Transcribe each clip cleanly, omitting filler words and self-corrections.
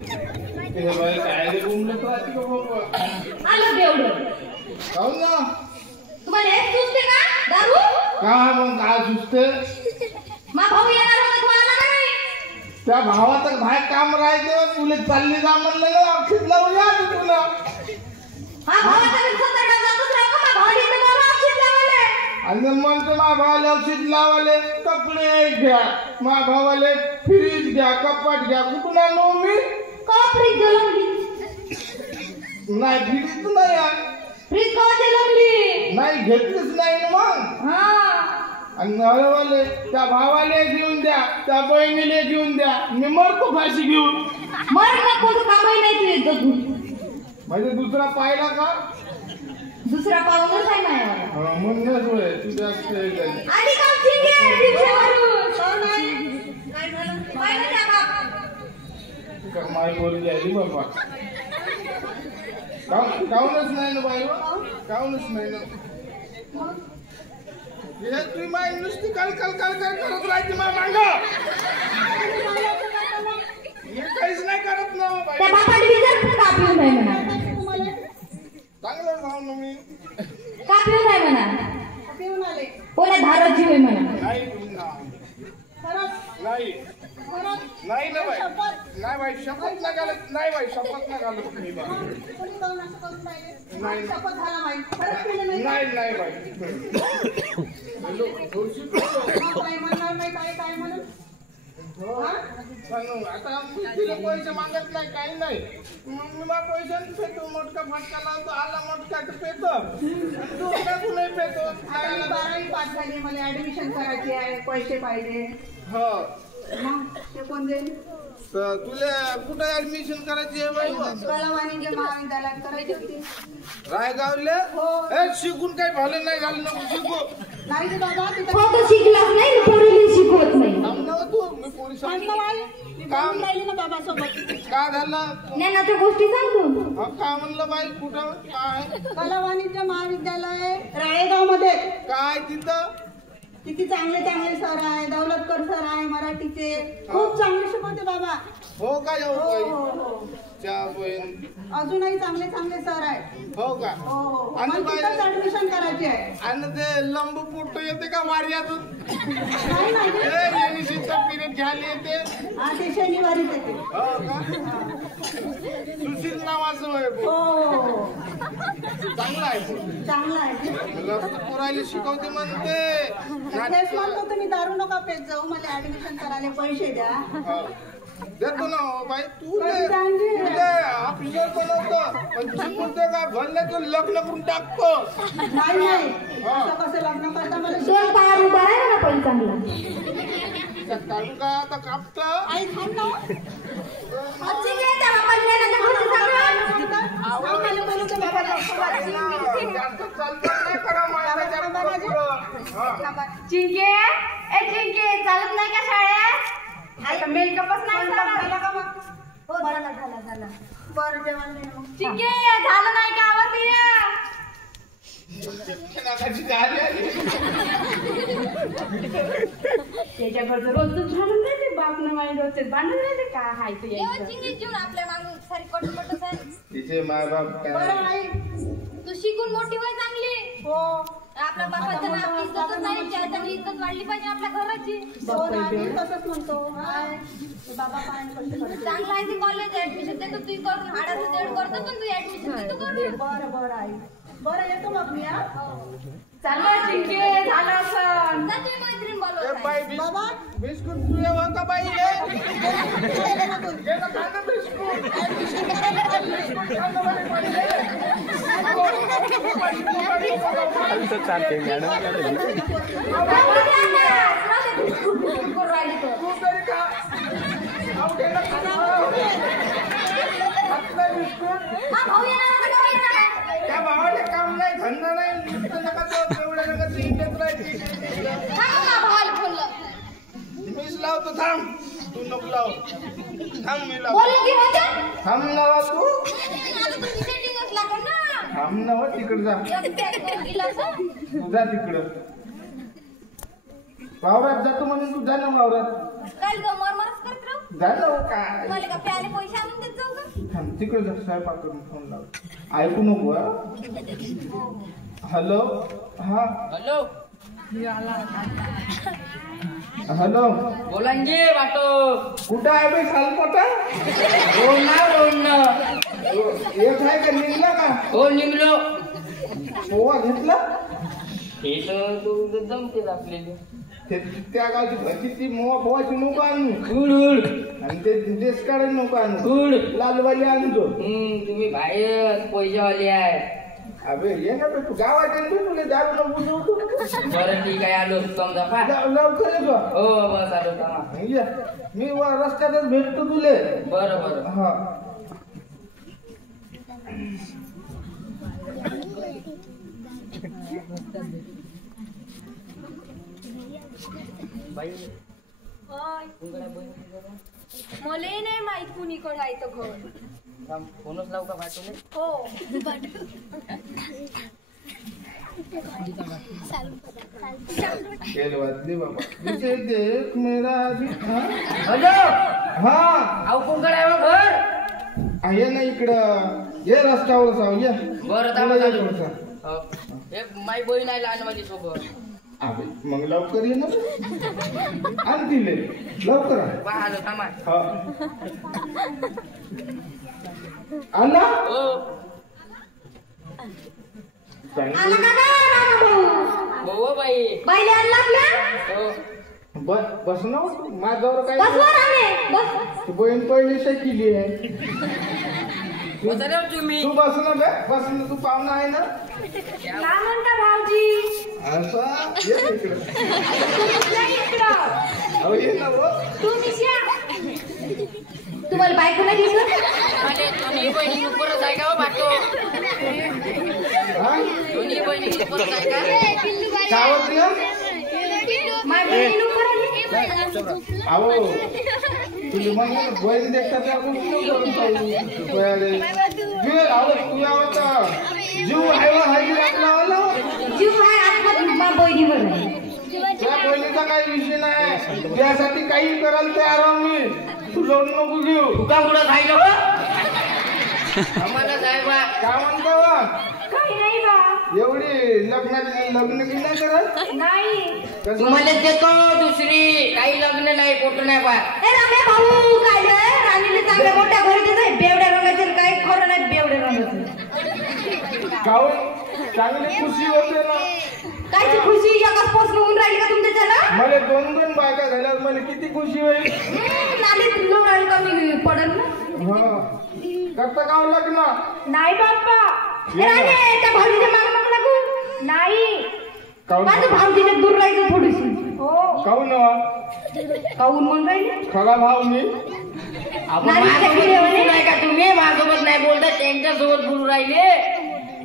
काय बोलत राहते का बाबा? आलं तेवढं काहून ना तुम्हाला हेच सुचते का दारू? काय मग काय सुचते? मा भाऊ येणार होता तू आला का नाही? त्या भावाचं बाहेर काम राहायचं तुला चालली जा म्हणलं ना औषध लावून या तुला. हा भावाचा मी स्वतः जातच राहतो मा भावाला इथे बोलवा औषध लावायला. आणि म्हणतो मा भावाला औषध लावाले कपडे घ्या मा भावाले फ्रीज घ्या कपाट घ्या कुठून आणू मी? कपडे जलमली नाही फ्रीज नाही आहे. फ्रीज का जलमली? नाही घेतलीच नाही ना मग. हा आणि नवऱ्यावाले त्या भावाले घेऊन द्या त्या बहिणीले घेऊन द्या मी मरतो फाशी घेऊन. मर ना कोण कामही नाही तू येतो तू म्हणजे दुसरा पाहिला का? दुसरा पाहूनच आहे माझ्यावर. म्हणूनच होय तू जास्त आणि काम ठीक आहे दिवसावरून तो नाही काय झालं पाहिलं त्या बाप माय बोलली आली बाबा. काहूनच नाही ना बाई काहूनच नाही ना. हे तुम्ही माय नुसती काल करत राहायची मा मांग हे काहीच नाही करत ना बाई. त्या बापाने विचार का पिऊ नाही म्हणा. चांगलं भाव ना मी का पिऊ नाही म्हणा. पिऊन आले कोणा धाराची होय म्हणा. नाही ना नाही नाही ना बाई नाही बाई शपथ नाही घालत नाही बाई शपथ नाही घालत मी नाही शपथ झाला माहिती खरंच केलं नाही. नाही नाही बाई काय म्हणणार नाही काय म्हणून आता तिला पैसे मागत नाही काही नाही मग मी मग पैशाने पेतो मोठका फटका लावतो आला मोठका पेतो दुसरा कुणी पेतो. 12वी पास झाली मला ऍडमिशन करायची आहे पैसे पाहिजे. हो मग ते कोण देईल? तर तुला कुठं ऍडमिशन करायची आहे बाई? कळवाणीच्या महाविद्यालयात करायची होती. रायगावले हो. शिकून काही भालं नाही झालं नको शिकू. नाही रे बाबा तिथं फोटो शिकलाच नाही पोरीला शिकवत नाही. तू मी पोलीस काम राहिली ना बाबा सोबत. काय झालं? ज्ञानाच्या गोष्टी सांगतो. काय म्हणलं बाई कुठं काय? कलावाणीच्या महाविद्यालय राळेगाव मध्ये. काय तिथं? किती चांगले चांगले सर आहे दौलतकर सर आहे मराठीचे खूप चांगले शिकवते बाबा. हो का येऊ हो बाई हो हो च्या बहीण अजूनही चांगले चांगले सर आहे. हो का? हो हो आणि मला तिथंच ऍडमिशन करायची आहे. आणि ते लंबू पुट्ट येते का वाऱ्यातून? नाही नाही एनिसीचा पिरियड घ्यायला येते. हा ते शनिवारीच येते. हो का? सुशील नावाचं होय हो हो चांगला आहे. चांगला आहे. लग्न पोरायला शिकवते म्हणते. तेच म्हणतो तुम्ही दारू नका पेत जाऊ मला ऍडमिशन करायला पैसे द्या. देतो ना बाई तू चांगली आहे. ऑफिसर बनवतो पण शिकवते का भरले तो लग्न करून टाकतो. नाही नाही असं कसं लग्न करता मला दोन पायावर उभा राहिला ना पण चांगला. काढू का आता कापत आई थांब ना. अच्छी घे त्या बापाला ज्ञानाच्या गोष्टी सांगा. आम्हाला बोलू का बाबा जास्त चालतं नाही करा चिंके ए चिंके चालत नाही का शाळेत? आता मेकअपच नाही झाला का मग? हो झाला बरं जेवण नाही मग. चिंके झालं नाही का आवाज ये? त्याच्याकडचं रोजच झालं नाही ते बापनं माई रोजच भांडण नाही ते काय हाय ते यायचं. आपल्या मागून सारी कटपटच आहे. तिचे माय बाप बरं आई तू शिकून मोठी होय चांगली. हो आपल्या बापाचं नाव इज्जतच नाही त्याच्याने इज्जत वाढली पाहिजे आपल्या घराची. हो आम्ही तसंच म्हणतो. हाय बाबा पाणी कष्ट करतो. चांगलं आहे ते कॉलेज ऍडमिशन देतो तू करून हाडाचं देड करतो पण तू ऍडमिशन देतो करून. बरं आई बरं येतो मग मी हा. चाललं चिंके झालं असं. जा तुम्ही मैत्रीण बोलवत बाई आहे. बाबा बिस्कुट तू येऊ का बाई चालते मॅडम त्या भावाला काम नाही धंदा नाही तेवढ्या नका इंडियात राहायची. मीच लावतो थांब तू नको लाव थांब मी लावतो. थांब लावा तू थांब नवा तिकडे जा तू जा तिकडं वावरात जातो म्हणून तू जा ना वावरात काय मरमरच करत राहू जा ना काय मला का प्याले पैसे आणून देत तिकडे जा, स्वयंपाक करून फोन लाव. ऐकू नको हा. हॅलो हा हॅलो हॅलो बोलांगे वाटो कुठं आहे बे सालपोटा? रोडना एक आहे का निघला का? हो निघलो. पोहा घेतला? हे तर तू जमतेच आपल्याला. त्या गावची भाजी ती मोहा पोहाची नको आणू गुड आणि ते देश काढून नको आणू. गुड लालवाली आणतो. तुम्ही बाहेर पैशावाले आहे. अबे ये ना तू गावात येतो तुला दारू नको देऊ. बरं ठीक आहे आलो समजा पा. लवकर येतो. हो बस आलो थांबा. ये मी रस्त्यातच भेटतो तुले. बरं बरं हा मला नाही माहित कुणीकडे आहे तो घर. फोनच लावू का पाठवले? हो खेळ वाजली बाबा. तुझे देख मेरा अभी. हॅलो हा अहो कोणकडे आहे मग घर? आहे ना इकडं. ये रस्त्यावर जाऊ ये. बरं थांबा तुला चालू. यायचं. हो. एक माई बहीण आहे लहान माझी सोबत. अबे मग लवकर ये ना. आण तिले लवकर आण. पाहलो थांबा. हा आला हो आला का काय रामा भाऊ? हो बाई. बाईले आणला आपल्या? हो बस ना माझ्यावर काय बस वर आले बस. तू बहीण पहिली केली आहे. बसा रे तुम्ही. तू बस ना बे. बस ना, तू पाहुणा आहे ना. काय म्हणता भाऊजी? असं ये ना इकडं. इकडं. अहो ये ना हो. तुम्ही तुम्हाला बायको नाही दिसत? अरे दोन्ही बहिणी उपरच आहे का हो बाटो? हा दोन्ही बहिणी उपरच आहे का? काय होतं? माझी बहीण उभं राहिली. अहो तुला म्हणजे बहीण देखता त्या गोष्टी करून पाहिजे. अहो तू आवडता जीव आहे आपला. जीव आहे आत्महत्या मा बहिणीवर आहे. त्या बहिणीचा काही विषय नाही. त्यासाठी काही करायला तयार आहो मी. तू लोन नको घेऊ. तुका कुठं खायलो हो? आम्हाला साहेबा काय म्हणतो बा? काही नाही बा. एवढी लग्न की नाही करत? नाही. कसं? तुम्हाला देतो दुसरी. काही लग्न नाही फोटो नाही पा. ए रम्या भाऊ काय रे? राणीने चांगल्या मोठ्या घरी देत बेवड्या रंगाचे काही खरं नाही बेवड्या रंगाचं. काहून चांगली खुशी होते ना. कायची खुशी एकाच पोचून होऊन राहिली का तुमच्या त्याला? मला दोन बायका झाल्यावर मला किती खुशी होईल. नालीत लोळ कमी पडल ना. हा करता का हो लग्न? नाही बाप्पा. राणे त्या भाऊजीच्या माग नको लागू. नाही. काहून माझं भाऊजीने दूर राहायचं थोडीशी. हो. काहून काहून म्हणून राहिले? खरा भाव मी. आपण माझ्यासोबत बोलू नाही का तुम्ही? माझ्यासोबत नाही बोलता त्यांच्यासोबत बोलू राहिले.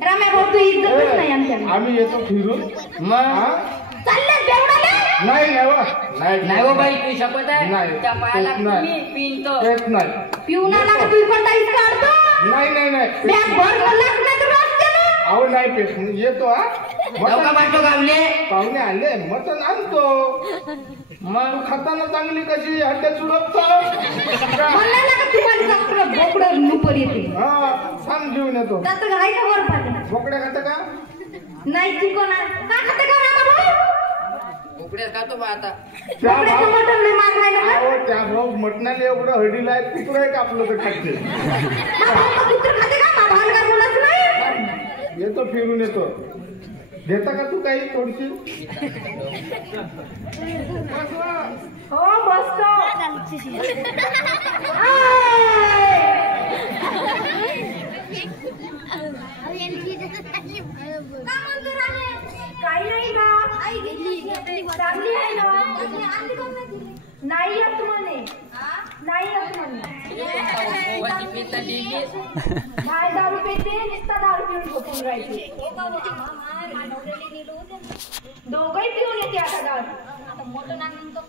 रम्या भाऊ तू इज्जतच नाही आमच्याकडे. आम्ही येतो फिरून. मग चालले बेवडाले. नाही नाही हो बाई तू शपथ नाही. आहे त्या पायाला नाही. तुम्ही पिंतो. येत नाही. पिऊन आला का तू पण टाईस काढतो. नाही बॅग भर लागणार तर रस्त्यानं. अहो नाही पेश येतो हा. नौका बाटो गावले. पाहुणे आले मटण आणतो. मग खाताना चांगली कशी हड्ड्या चुरपतो. म्हणलं ना का तुम्हाला चांगलं बोकडं नुपर येते. हा सांग घेऊन येतो. त्यात घाई का वर पाहिजे? बोकड्या खाता का? नाही चिकन का खाते का रामा भाऊ? उकड्या खातो बा आता. त्या बोकड्याचं भाऊ मटण लय महाग आहे ना. अहो त्या भाऊ मटणाला एवढं हडीला आहे कुत्र आहे का आपलं तर खाते. मा भाऊ का कुत्र खाते का? मा भावाला काय बोलायचं नाही. येतो फिरून येतो. घेता का तू काही थोडीशी? हो बसतो. काही नाही बा. चांगली आहे ना. नाही येत म्हणे. नाही येत म्हणे. वाची पिता दिली. काय दारू पेते नुसता दारू पिऊन झोपून राहायचे. दोघंही पिऊन येते आता दारू. मोठं नांदून तर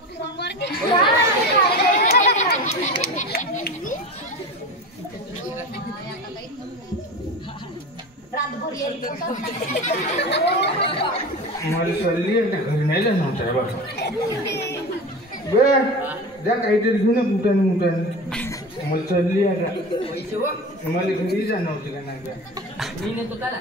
रातभर येईल. मला चालली आणि त्या घरी नाही नव्हतं बघ. बे द्या काहीतरी घेऊन मुठाने मला चढली आता पैसे बघ मला घरी जाणं होती का नाही का मी नेतो त्याला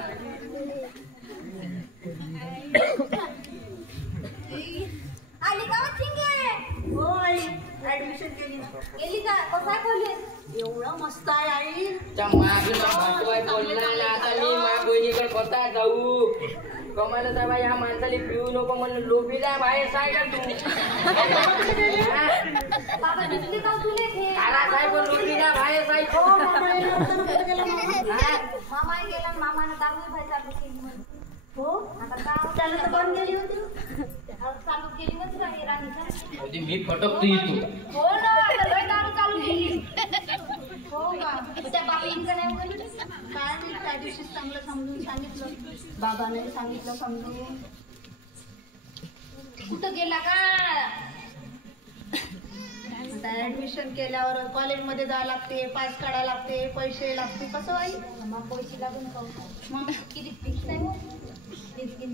आली का चिंगे हो आई ऍडमिशन केली ना गेली का कसा खोली एवढं मस्त आहे आई त्या मागे भातवाय बोलला ना आता मी मा बहिणीकडे कसा जाऊ कमाला तर बाई ह्या माणसाला पिऊ नको म्हणून लोभी द्या बाहेर साय का तू बाबा दिसली का तुले हे आला साहेब लोभी द्या बाहेर साय हो मामा येणार होता ना, कुठे गेला मामा? मामा गेला मामाने दारू भाई चालू केली म्हणून हो आता का त्याला तर बंद केली होती चालू केली होती का हे राणीचा मी फटकतो इथून हो ना आता लय दारू चालू केली हो का त्या बाबींचं नाही बोलली काय मी त्या दिवशी चांगलं समजून सांगितलं बाबाने सांगितलं समजून कुठं गेला का ऍडमिशन केल्यावर कॉलेजमध्ये जावं लागते पास काढायला लागते पैसे लागते कसं आई मग पैसे लागून का मग किती फीस आहे हो किती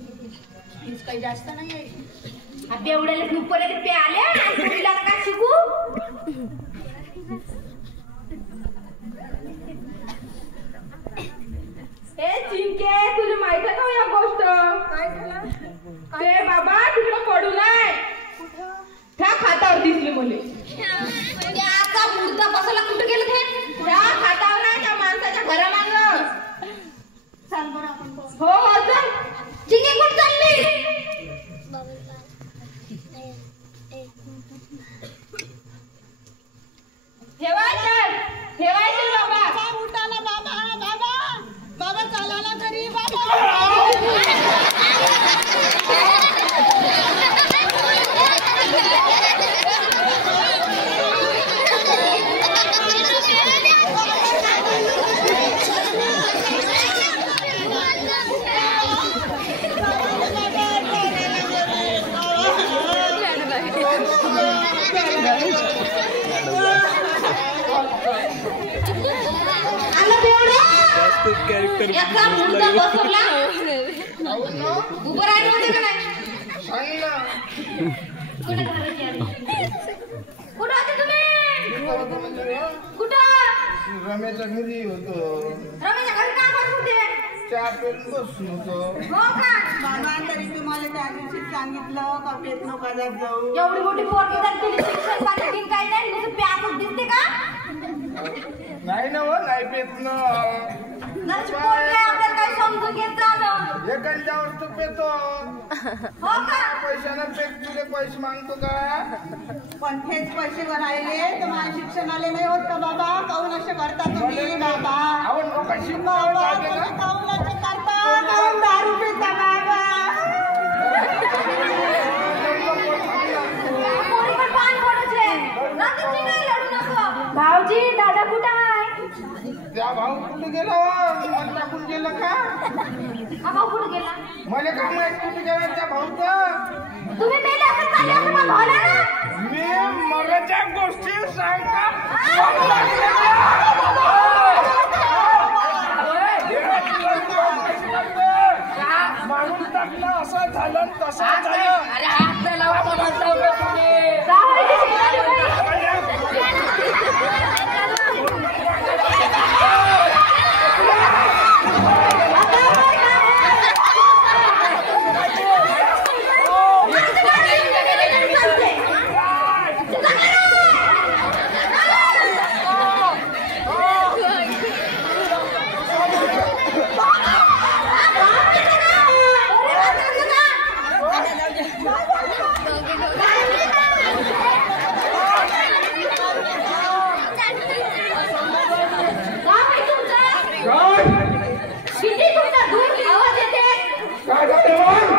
फीस काही जास्त नाही आहे आपल्या एवढ्याला दुपारी पे आल्या आणि तुला आता काय शिकू हे चिंके तुला माहित आहे का या गोष्ट काय झालं ते बाबा तिकडं पडू नाही त्या खातावर दिसली मुले त्याचा मुर्दा बसायला कुठे गेलं ते त्या खातावर नाही त्या माणसाच्या घरामाग चाल बरं आपण पाहू. हो हो चल चिंके कुठं चालली ठेवायचं बाबा बाबा उठाला बाबा बाबा बाबा चालायला घरी बाबा कॅरेक्टर याचा मुर्दा बसवला उभं राहिलं होतं का नाही सांग ना कुठं घराची आली? कुठं होते तुम्ही कुठं रमेशच्या घरी होतो रमेशच्या घरी काय करत होते चहा पेट बसून होतो हो का बाबा तरी तुम्हाला त्या दिवशी सांगितलं का पेट नका जात जाऊ एवढी मोठी पोरगी तर तिने शिक्षण पाहिजे काही नाही नुसतं प्यासच दिसते का नाही ना हो नाही पेत ना नरची पोरगी आहे, आपल्याला काही समजून घेत जा ना. एखाद्या वस्तू पेतो हो का पैशानं पेट तुले पैसे मागतो का पण हेच पैसे राहिले तर माझ्या शिक्षणाले नाही होत का बाबा काऊन असे करता तुम्ही बाबा आपण लोकांशी बाबा तुम्ही काऊन असे करता काऊन दारू पिता बाबा पोरी पण पान पडायचे रात्रीची नाही लढू नको भाऊजी दादा कुठं आहे त्या भाऊ कुठे गेला मला टाकून गेलं का हा भाऊ कुठं गेला मला काय माहित कुठे गेला त्या भाऊचं तुम्ही मेले असं चालले असं मला भावला ना मी मराठ्या गोष्टी सांगता मारून टाकलं असं झालं तसं झालं अरे हात नाही लावा मला तुम्ही जावायची शिकायला बाई. किती तुमचा दूर आवाज येते काय झालं मग?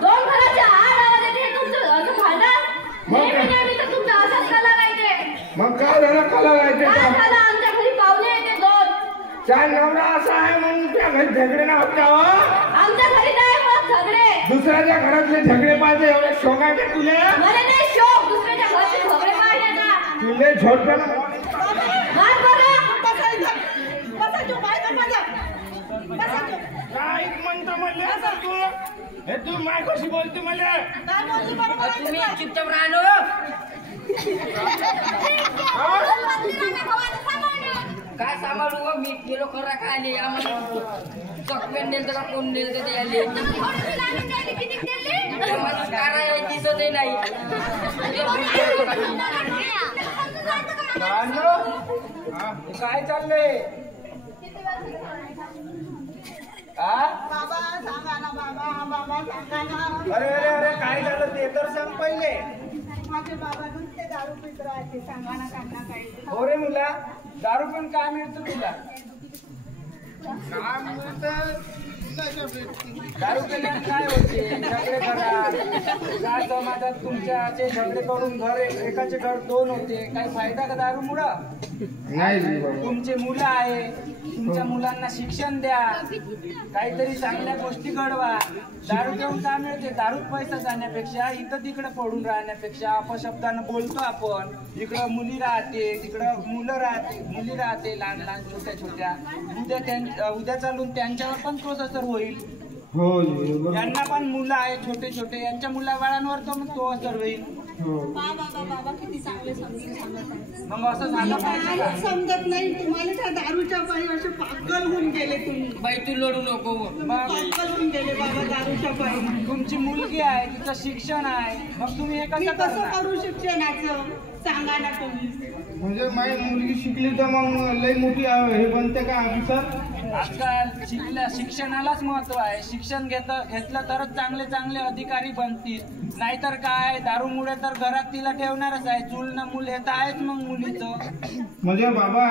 दोन घराच्या आड आवाज येते तुमचं असं झालं नेहमी तर तुमचा असाच कला राहते मग काय झालं कला काय राहायचं झालं आमच्या घरी पाहुणे येते दोन त्या नवरा असा आहे म्हणून त्या घरी झगडे ना होता आमच्या घरी नाही होत झगडे दुसऱ्याच्या घरातले झगडे पाहिजे एवढे शोक आहे का तुले मला नाही शोक दुसऱ्याच्या घरचे झगडे पाहिजे तुले झोडपण काय बरं बसा जो बाहेर माझा बसा जो काय म्हणतो म्हणले आता तू हे तू माय कशी बोलते मला काय बोलली बरोबर आहे तुम्ही का? चुपचाप राहणं मंदिराने भवानी काय सांभाळू हो, मी गेलो खरा काय आले आम्हाला चकमेन नेलं का कोण नेलं ते आले माणूस काय दिसतही नाही काय चाललंय बाबा सांगा ना बाबा बाबा सांगा ना. अरे अरे अरे काय झालं ते तर सांग पहिले. माझे बाबा नुसते दारू पित राहते. सांगा ना त्यांना काही. हो रे मुला दारू पण काय मिळतं तुला काय मिळतं दारू पिल्याने काय होते झगडे करा काय समाजात तुमच्या असे झगडे करून घर एकाचे घर दोन होते काही फायदा का दारू मुळं नाही. तुमचे मुलं आहे तुमच्या मुलांना शिक्षण द्या काहीतरी चांगल्या गोष्टी घडवा. दारू घेऊन काय मिळते दारूत पैसा जाण्यापेक्षा इथं तिकडे पडून राहण्यापेक्षा अपशब्दानं बोलतो आपण. इकडं मुली राहते तिकडं मुलं राहते मुली राहते लहान लहान छोट्या छोट्या उद्या चालून त्यांच्यावर पण तोच असर होईल. त्यांना पण मुलं आहे छोटे छोटे यांच्या मुलाबाळांवर तो असर होईल. बाबा बाबा किती चांगले समजून सांगत आहे. मग असं झालं पाहिजे का? समजत नाही तुम्हाला त्या दारूच्या पायी असे पागल होऊन गेले तुम्ही. बाई तू लढू नको पागल होऊन गेले बाबा दारूच्या पायी. तुमची मुलगी आहे तिचं शिक्षण आहे मग तुम्ही हे मी कसं कसं करणार? करू शिक्षणाचं सांगा ना तुम्ही. म्हणजे माझी मुलगी शिकली तर मग लई मोठी हे बनते का ऑफिसर? आजकाल शिक्षणालाच महत्व आहे. शिक्षण घेतलं तरच चांगले चांगले अधिकारी बनतील. नाहीतर काय दारूमुळे तर घरात तिला ठेवणारच आहे. चूल न मूल हे तर आहेच मग मुलीचं. म्हणजे बाबा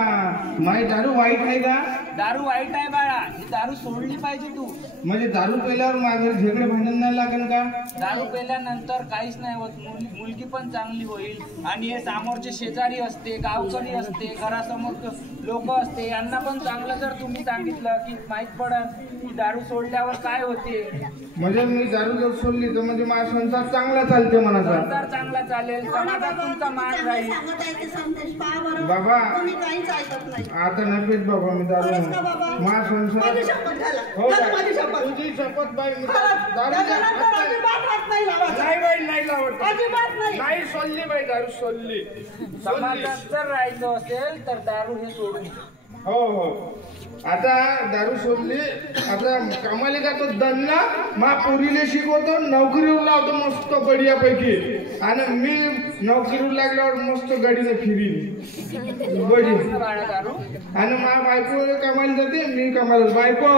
माझी दारू वाईट आहे का? दारू वाईट आहे बाळा ही दारू सोडली पाहिजे तू. म्हणजे दारू पेल्यावर माझ्या झगडे भांडण नाही लागेल का? दारू पेल्यानंतर काहीच नाही होत. मुलगी पण चांगली होईल आणि हे समोरचे शेजारी असते गावकरी असते घरासमोर लोक असते यांना पण चांगलं जर तुम्ही सांगितलं की माहित पडत की दारू सोडल्यावर काय होते. म्हणजे मी दारू जर सोडली तर म्हणजे माझा संसार चांगला चालते म्हणाचा. संसार चांगला चालेल समाजात तुमचा मान राहील. सांगत आहे ते संदेश पहा बरं. बाबा कोणी काहीच ऐकत नाही. आता नाही पेत बाबा मी दारू. खरंच का बाबा? माझा संसार माझी शपथ घाला. हो घाला माझी शपथ. तुझी शपथ बाई मी खरंच. दारू त्याच्यानंतर अजिबात हात नाही लावायचा. नाही बाई नाही लावत. अजिबात नाही. नाही सोडली बाई दारू सोडली. समाजात जर राहायचं असेल तर दारू हे सोडून हो हो आता दारू सोडली. आता कामाला का तो दन्ना मा पोरीले शिकवतो नोकरीवर लावतो मस्त बढियापैकी आणि मी नोकरीवर लागल्यावर मस्त गाडीने फिरीन बढी. दारू आणि मा बायको कामाला जाते मी कामाला. बायको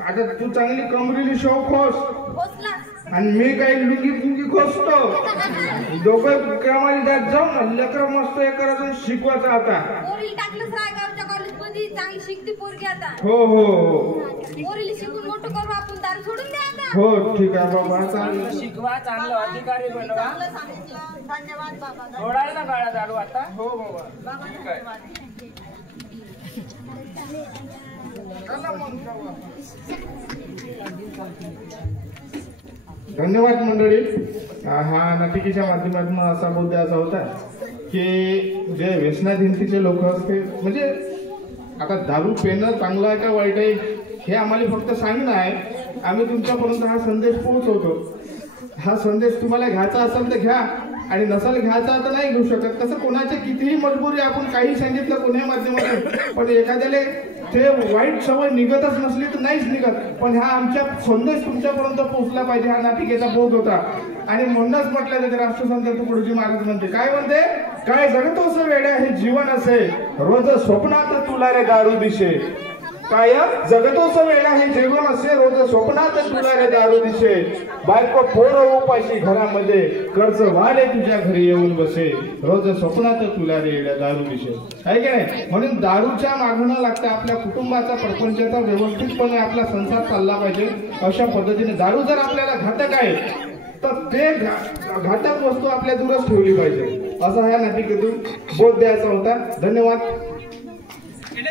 आता तू चांगली कमरेली शौक खोस आणि मी काही लुंगी फुंगी खोसतो. दोघं कामाला जात जाऊन लेकर मस्त हे करायचं शिकवायचं. आता पोरीला टाकलंच रायगावच्या कॉलेजमध्ये चांगली शिकती पोरगी आता. हो हो हो पोरीला शिकून मोठं करू आपण दारू सोडून द्या आता. हो ठीक आहे बाबा चांगलं शिकवा चांगलं अधिकारी बनवा. चांगलं सांगितलं. धन्यवाद बाबा. सोडाल ना बाळा दारू आता. हो बाबा बाबा धन्यवाद. धन्यवाद मंडळी. हा नाटिकेच्या माध्यमातून असा मुद्दा असा होता की जे व्यसनाधीनतेचे लोक असते म्हणजे आता दारू पिणं चांगलं आहे का वाईट आहे हे आम्हाला फक्त सांगणं आहे. आम्ही तुमच्यापर्यंत हा संदेश पोहोचवतो. हा संदेश तुम्हाला घ्यायचा असेल तर घ्या आणि नसेल घ्यायचा तर नाही घेऊ शकत. कसं कोणाची कितीही मजबुरी आपण काही सांगितलं कोण्या माध्यमातून पण एखाद्याला ते वाईट सवय निघतच नसली तर नाहीच निघत. पण हा आमच्या संदेश तुमच्यापर्यंत पोहोचला पाहिजे हा नाटिकेचा बोध होता. आणि म्हणूनच म्हटलं जाते राष्ट्रसंत तुकडोजी महाराज म्हणते काय म्हणते काय जगतोस वेड्या हे जीवन असे रोज स्वप्नात तुला रे दारू दिशे. काय जगतोस वेळा हे जीवन असे रोज स्वप्नात तुला रे दारू दिशे. बायको पोर उपाशी घरामध्ये कर्ज वाढे तुझ्या घरी येऊन बसे. रोज स्वप्नात तुला रे दारू दिशे. आहे की नाही. म्हणून दारूच्या मागणं लागतं. आपल्या कुटुंबाचा प्रपंचाचा व्यवस्थितपणे आपला संसार चालला पाहिजे. अशा पद्धतीने दारू जर आपल्याला घातक आहे तर ते घातक वस्तू आपल्या दूरच ठेवली पाहिजे. असा ह्या नाटिकेतून बोध द्यायचा होता. धन्यवाद.